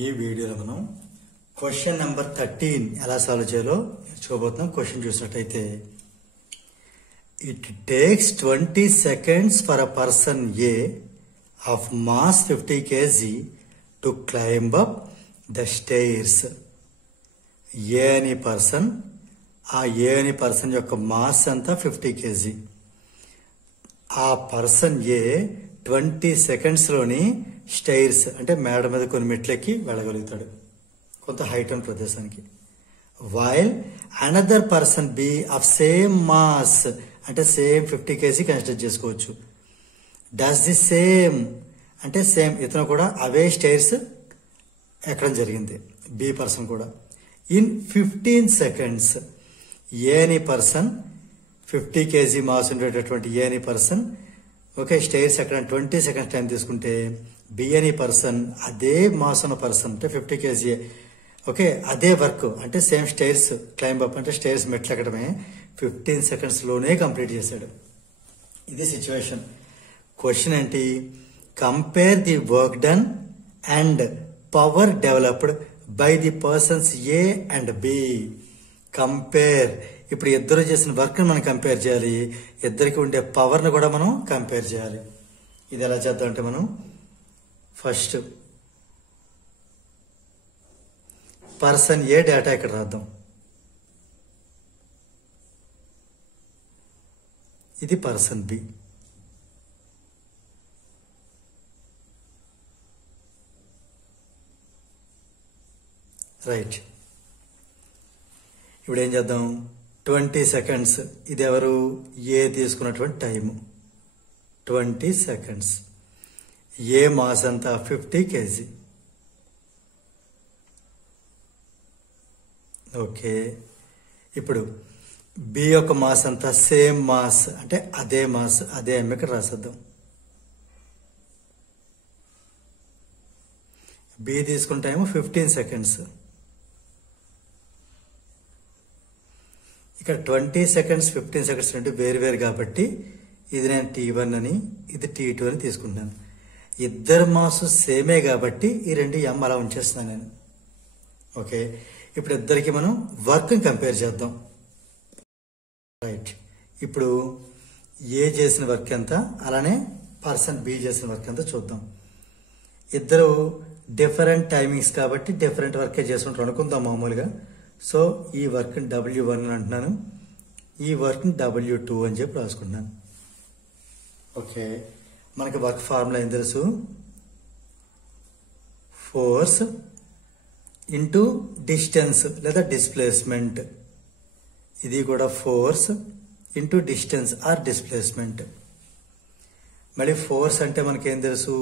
ఈ వీడియోలో మనం క్వశ్చన్ నెంబర్ 13 ఎలా సాల్వ్ చేయాలో చూడబోతున్నాం. క్వశ్చన్ చూసినట్టయితే it takes 20 seconds for a person a of mass 50 kg to climb up the stairs. A అని పర్సన్, ఆ ఏ అని పర్సన్ యొక్క మాస్ అంతా 50 kg. ఆ పర్సన్ ఏ 20 seconds లోని స్టైర్స్ అంటే మేడ మీద కొన్ని మెట్లెక్కి వెళ్ళగలుగుతాడు కొంత హైట్ ఉన్న ప్రదేశానికి. While another person B of same mass అంటే సేమ్ 50 kg కన్సిడర్ చేసుకోవచ్చు. డస్ ది సేమ్ అంటే సేమ్ ఇతను కూడా అవే స్టైర్స్ ఎక్కడం జరిగింది. బి పర్సన్ కూడా ఇన్ 15 seconds ఏ అని పర్సన్ 50 kg మాస్ ఉండేటటువంటి ఏ అని పర్సన్ ఓకే స్టైర్స్ ఎక్కడ 20 seconds టైం తీసుకుంటే బి అని పర్సన్ అదే మాస్ ఉన్న పర్సన్ అంటే 50 kg ఓకే అదే వర్క్ అంటే సేమ్ స్టైర్స్ క్లైంబ్ అప్ అంటే స్టైర్స్ మెట్లు ఎక్కడమే 15 seconds లోనే కంప్లీట్ చేశాడు. ఇది సిచ్యువేషన్. క్వశ్చన్ ఏంటి? Compare the work done and power developed by the persons A and B. Compare ఇప్పుడు ఇద్దరు చేసిన వర్క్ మనం కంపేర్ చేయాలి, ఇద్దరికి ఉండే పవర్ని కూడా మనం కంపేర్ చేయాలి. ఇది ఎలా చేద్దాం అంటే మనం ఫస్ట్ పర్సన్ ఏ డేటా ఇక్కడ రాద్దాం. ఇది పర్సన్ బి. రైట్. ఇప్పుడు ఏం చేద్దాం? 20 seconds ఇది ఎవరు? ఏ తీసుకున్నటువంటి టైము 20 seconds. ఏ మాస్ అంతా 50 kg. ఓకే. ఇప్పుడు బి యొక్క మాస్ అంతా సేమ్ మాస్ అంటే అదే మాస్ అదే ఇక్కడ రాసేద్దాం. బి తీసుకున్న టైము 15 seconds. ఇక్కడ 20 seconds 15 seconds రెండు వేరు కాబట్టి ఇది నేను T1 అని ఇది T2 అని తీసుకుంటున్నాను. ఇద్దరు మాసు సేమే కాబట్టి ఈ రెండు ఎం అలా ఉంచేస్తున్నాను నేను. ఓకే. ఇప్పుడు ఇద్దరికి మనం వర్క్ కంపేర్ చేద్దాం. రైట్. ఇప్పుడు ఏ చేసిన వర్క్ ఎంత, అలానే పర్సన్ బి చేసిన వర్క్ ఎంత చూద్దాం. ఇద్దరు డిఫరెంట్ టైమింగ్స్ కాబట్టి డిఫరెంట్ వర్కే చేసుకుంటారు అనుకుందాం మామూలుగా. సో ఈ వర్క్ W1 అని అంటున్నాను, ఈ వర్క్ W2 అని చెప్పి రాసుకుంటున్నాను. ఓకే. మనకి వర్క్ ఫార్ములా ఏం తెలుసు? ఫోర్స్ ఇంటూ డిస్టెన్స్ లేదా డిస్ప్లేస్మెంట్. ఇది కూడా force into distance or displacement. మళ్ళీ ఫోర్స్ అంటే మనకేం తెలుసు?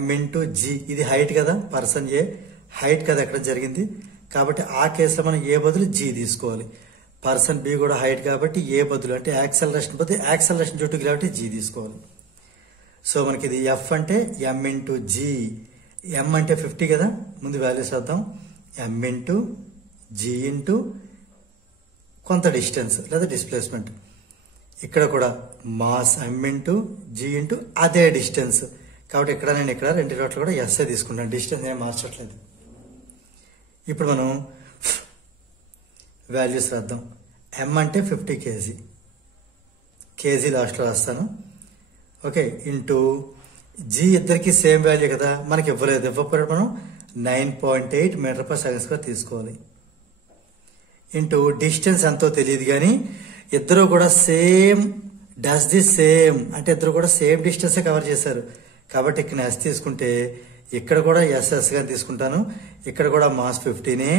M ఇంటూ G. ఇది హైట్ కదా, పర్సన్ ఏ హైట్ కదా ఎక్కడ జరిగింది కాబట్టి ఆ కేసులో మనం ఏ బదులు G తీసుకోవాలి. పర్సన్ బి కూడా హైట్ కాబట్టి ఏ బదులు అంటే యాక్సలరేషన్ బదులు యాక్సలరేషన్ చుట్టూ గ్రావిటీ G తీసుకోవాలి. సో మనకి ఇది F అంటే M ఇంటూ G. M అంటే 50 కదా, ముందు వాల్యూస్ వేద్దాం. M ఇంటూ G ఇంటూ కొంత డిస్టెన్స్ లేదా డిస్ప్లేస్మెంట్. ఇక్కడ కూడా మాస్ M ఇంటూ G ఇంటూ అదే డిస్టెన్స్ కాబట్టి ఇక్కడ నేను ఇక్కడ రెండు రోట్లు కూడా ఎస్ఏ తీసుకుంటాను, డిస్టెన్స్ ఏం మార్చట్లేదు. ఇప్పుడు మనం వాల్యూస్ రాద్దాం. M అంటే 50 kg, కేజీ లాస్ట్లో రాస్తాను. ఓకే. ఇంటూ G ఇద్దరికి సేమ్ వాల్యూ కదా, మనకి ఇవ్వలేదు, ఇవ్వకపోతే మనం 9.8 m/s² తీసుకోవాలి. ఇంటూ డిస్టెన్స్ ఎంతో తెలియదు కానీ ఇద్దరు కూడా సేమ్ డస్ ది సేమ్ అంటే ఇద్దరు కూడా సేమ్ డిస్టెన్సే కవర్ చేశారు కాబట్టి ఇక్కడ ఎస్ తీసుకుంటే ఇక్కడ కూడా ఎస్ఎస్ గా తీసుకుంటాను. ఇక్కడ కూడా మాస్ 15,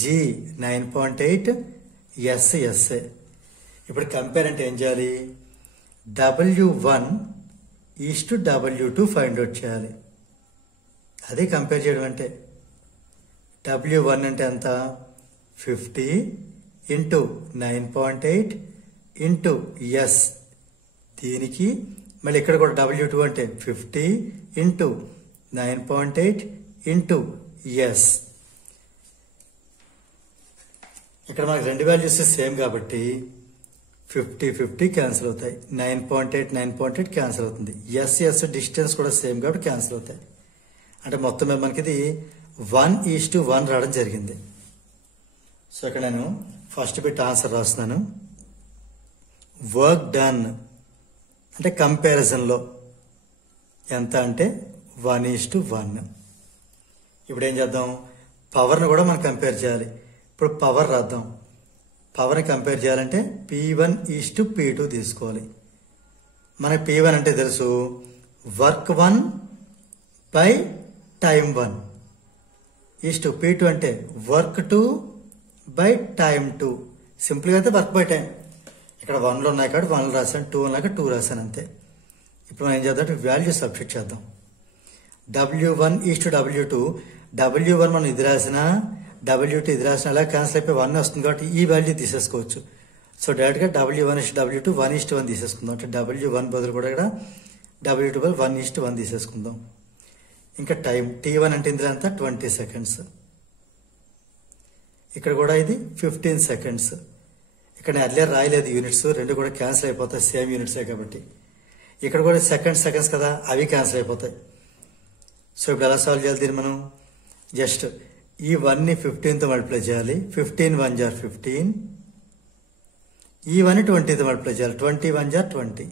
G 9.8, ఎస్ఏ. ఇప్పుడు కంపేర్ అంటే ఏం చేయాలి? W1 is to W2 find out చేయాలి. అదే కంపేర్ చేయడం అంటే. W1 అంటే ఎంత? 50 ఇంటూ 9.8 ఇంటూ ఎస్. దీనికి మళ్ళీ ఇక్కడ కూడా W2 అంటే 50 ఇంటూ 9.8 ఇంటూ ఎస్. ఇక్కడ మనకి రెండు వాల్యూస్ సేమ్ కాబట్టి 50 క్యాన్సిల్ అవుతాయి. 9.8 క్యాన్సిల్ అవుతుంది. ఎస్ డిస్టెన్స్ కూడా సేమ్ కాబట్టి క్యాన్సిల్ అవుతాయి. అంటే మొత్తం మీద మనకి ఇది 1:1 రావడం జరిగింది. సో ఇక్కడ నేను ఫస్ట్ బిట్ ఆన్సర్ రాస్తున్నాను. వర్క్ డన్ అంటే కంపారిజన్లో ఎంత అంటే 1:1. ఇప్పుడు ఏం చేద్దాం, పవర్ని కూడా మనం కంపేర్ చేయాలి. ఇప్పుడు పవర్ రాద్దాం. పవర్ని కంపేర్ చేయాలంటే P1:P2 తీసుకోవాలి. మనకి P1 అంటే తెలుసు, work 1 by time 1 east P2 అంటే వర్క్ 2 బై టైం 2. సింపుల్గా అయితే వర్క్ బై టైం. ఇక్కడ 1లో ఉన్నాయి కాబట్టి 1 రాశాను, 2 ఉన్నాక 2 రాశాను అంతే. ఇప్పుడు మనం ఏం చేద్దాం, వాల్యూ సబ్స్టిట్యూట్ చేద్దాం. W1:W2. W1 మనం ఇది రాసినా, W2 ఇది రాసిన అలా క్యాన్సిల్ అయిపోయి 1 వస్తుంది కాబట్టి ఈ వాల్యూ తీసేసుకోవచ్చు. సో డైరెక్ట్గా W1:W2 1:1 తీసేసుకుందాం. అంటే W1 బదులు కూడా ఇక్కడ W2 బదులు 1:1 తీసేసుకుందాం. ఇంకా టైం T1 అంటే ఇందులో అంతా 20 సెకండ్స్. ఇక్కడ కూడా ఇది 15 సెకండ్స్. ఇక్కడ అర్లియర్ రాయలేదు యూనిట్స్, రెండు కూడా క్యాన్సిల్ అయిపోతాయి, సేమ్ యూనిట్సే కాబట్టి. ఇక్కడ కూడా సెకండ్స్ కదా, అవి క్యాన్సిల్ అయిపోతాయి. సో ఇప్పుడు ఎలా సాల్వ్ చేయాలి దీన్ని మనం? జస్ట్ ఈ 1ని 15తో మల్టిప్లై చేయాలి. 15 1 * 15. ఈ 1ని 20తో మల్టిప్లై చేయాలి. 20 1 * 20.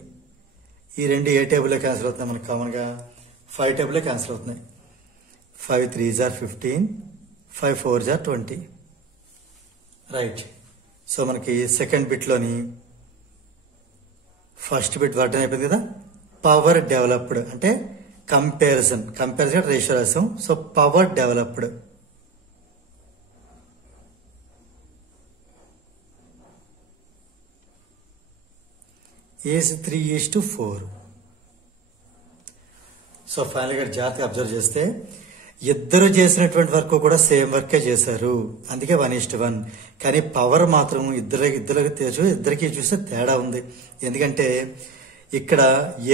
ఈ రెండు ఏ టేబుల్లో క్యాన్సిల్ అవుతున్నాయి మనకు కామన్గా? 5 టేబుల్లో క్యాన్సిల్ అవుతున్నాయి. 5 3 * 15. 5 4 * 20. రైట్. సో మనకి సెకండ్ బిట్లోని ఫస్ట్ బిట్ వర్డ్ అయిపోయింది కదా. పవర్ డెవలప్డ్ అంటే కంపారిజన్ రేషియో రాసాం. So power developed is 3:4. So final గా జాగ్రత్తగా అబ్జర్వ్ చేస్తే ఇద్దరు చేసినటువంటి వర్క్ కూడా సేమ్ వర్కే చేశారు, అందుకే 1:1. కానీ పవర్ మాత్రం ఇద్దరికి చూస్తే తేడా ఉంది. ఎందుకంటే ఇక్కడ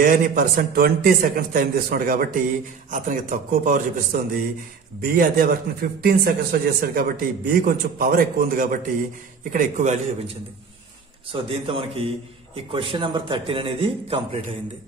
ఏ అని పర్సన్ 20 సెకండ్స్ టైం తీసుకున్నాడు కాబట్టి అతనికి తక్కువ పవర్ చూపిస్తుంది. బి అదే వర్క్ 15 సెకండ్స్ లో చేస్తాడు కాబట్టి బి కొంచెం పవర్ ఎక్కువ ఉంది కాబట్టి ఇక్కడ ఎక్కువ వాల్యూ చూపించింది. సో దీంతో మనకి ఈ క్వశ్చన్ నెంబర్ 13 అనేది కంప్లీట్ అయింది.